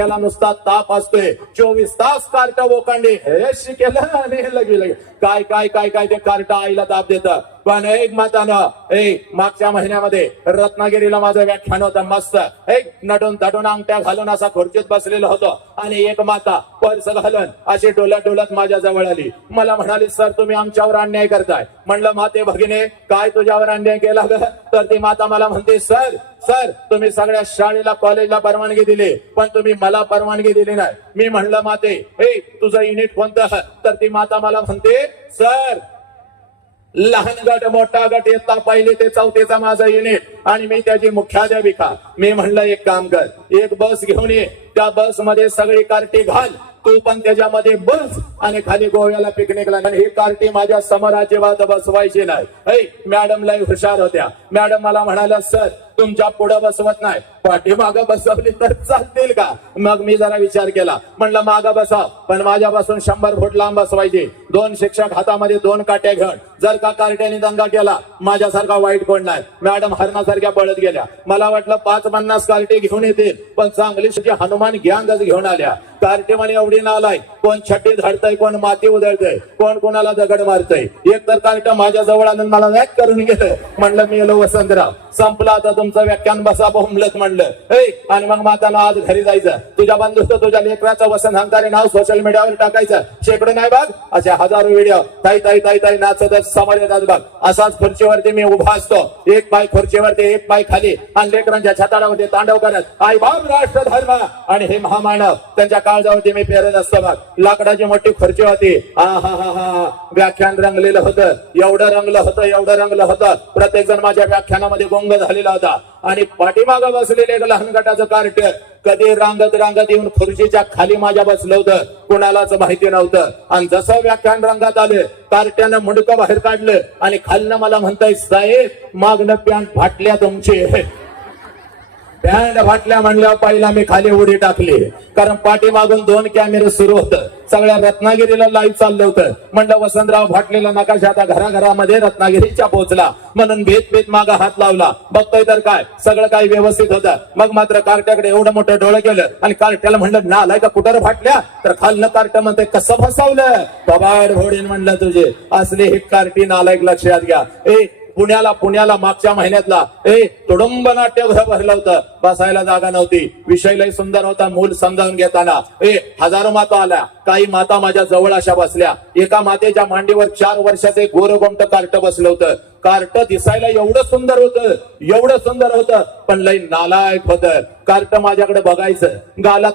डोक्याला नुसता ताप असतोय. चोवीस तास कार्ट ओकांडी. हे शिकेलं आणि हे लगे लगे काय काय काय काय ते कार्ट आईला ताप देत. पण एक मतानं एक मागच्या महिन्यामध्ये रत्नागिरीला माझं व्याख्यान होतं मस्त. एक नटून तटून अंगठ्या घालून असा खुर्चीत बसलेलो होतो. आणि एक माता पर्स घालून अशी डोलत डोलत माझ्या जवळ आली. मला म्हणाली सर तुम्ही आमच्यावर अन्याय करताय. म्हणलं माते भगिने काय तुझ्यावर अन्याय केला ग? तर ती माता मला म्हणते सर सर तुम्ही सगळ्या शाळेला कॉलेजला परवानगी दिली पण तुम्ही मला परवानगी दिली नाही. मी म्हणलं माते हे तुझं युनिट कोणतं? तर ती माता मला म्हणते सर लहान गट मोठा गट येता पहिले ते चौथीचा माझा युनिट आणि मी त्याची मुख्याध्यापिका. मी म्हणलं एक काम कर एक बस घेऊन ये. त्या बसमध्ये सगळी कार्टी घाल तू पण त्याच्यामध्ये बस आणि खाली गोव्याला पिकनिकला आणि ही कार्टी माझ्यासमोर अजिबात बसवायची नाही. मॅडम लय हुशार होत्या. मॅडम मला म्हणाल्या सर तुमच्यापुढे बसवत नाही. पाठीमाग बसवली तर चालतील का? मग मी जरा विचार केला. म्हणलं माग बसा पण माझ्यापासून शंभर फूट लांब बसवायचे. दोन शिक्षक हातामध्ये दोन काट्या घेऊन जर का कार्ट्याने दंगा केला माझ्यासारखा वाईट कोण नाही. मॅडम हरणासारख्या पळत गेल्या. मला वाटलं पाच पन्नास कार्टे घेऊन येतील पण चांगली हनुमान गँगच घेऊन आल्या. कार्टे आवडीनं आलाय. कोण छट्टी झाडतय कोण माती उधळतय कोण कोणाला दगड मारतय. एक तर कार्ट माझ्या जवळ आणून मला वॅक करून गेलं. म्हणलं मी येलो वसंतराव. संपला आता तुमचं व्याख्यान बसा बोंबलत म्हणलं. आणि मग माताला आज घरी जायचं. तुझ्या बंधुस्त तुझ्या लेकराचं वसंत हंकारे नाव सोशल मीडियावर टाकायचं. शेकडो नाही बघ असे हजारो व्हिडिओ ताई ताई ताई ताई नाचत समोर येतात बघ. असाच खुर्चीवरती मी उभा असतो. एक पाय खुर्चीवरती एक पाय खाली. आणि लेकरांच्या छताडावरती तांडव करत आई बाप राष्ट्र धर्म आणि हे महामानव त्यांच्या काळजावरती मी पेरत असतो बघ. लाकडाची मोठे खुर्ची होती. हा हा हा हा. व्याख्यान रंगलेलं होतं. एवढं रंगलं होतं एवढं रंगलं होतं. प्रत्येक जण माझ्या व्याख्यानामध्ये गोंग झालेला होता. आणि पाठीमागं बसलेले एक लहान गटाचं कार्ट कधी रांगत रांगत येऊन खुर्चीच्या खाली माझ्या बसलं होतं. कोणालाच माहिती नव्हतं. आणि जसं व्याख्यान रंगात आलं कार्ट्यानं मुंडकं बाहेर काढलं आणि खालनं मला म्हणताय साहेब मागणं पॅन्ट फाटल्या तुमची. पॅन्ट फाटल्या म्हणल्यावर पहिला मी खाली उडी टाकली. कारण पाठीमागून दोन कॅमेरे सुरू होतं. सगळ्या रत्नागिरीला लाईव्ह चाललं होतं. म्हणलं वसंतराव फाटलेला नकाशा आता घराघरामध्ये रत्नागिरीच्या पोहोचला. म्हणून भेद भेद मागा हात लावला. बघतोय तर काय? सगळं काही व्यवस्थित होतं. मग मात्र कार्ट्याकडे एवढं मोठं डोळं केलं आणि कार्ट्याला म्हणलं ना आलाय का कुठं फाटल्या? तर खालनं कार्ट म्हणते कसं फसवलं कबाड भोडीन म्हणलं तुझे. असले हे कार्टी नालायक लक्षात घ्या. ए पुण्याला पुण्याला मागच्या महिन्यातला. ए तुडुंब नाट्यगृह भरलं होतं. बसायला जागा नव्हती. विषय लय सुंदर होता मूल समजावून घेताना. ए हजारो माता आल्या. काही माता माझ्या जवळ अशा बसल्या. एका मातेच्या मांडीवर चार वर्षाचे गोरगोमट कार्ट बसलं होतं. कार्ट दिसायला एवढं सुंदर होतं. एवढं सुंदर होतं. पण लय नालायक होतं. कार्ट माझ्याकडे बघायचं. गालात